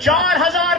4000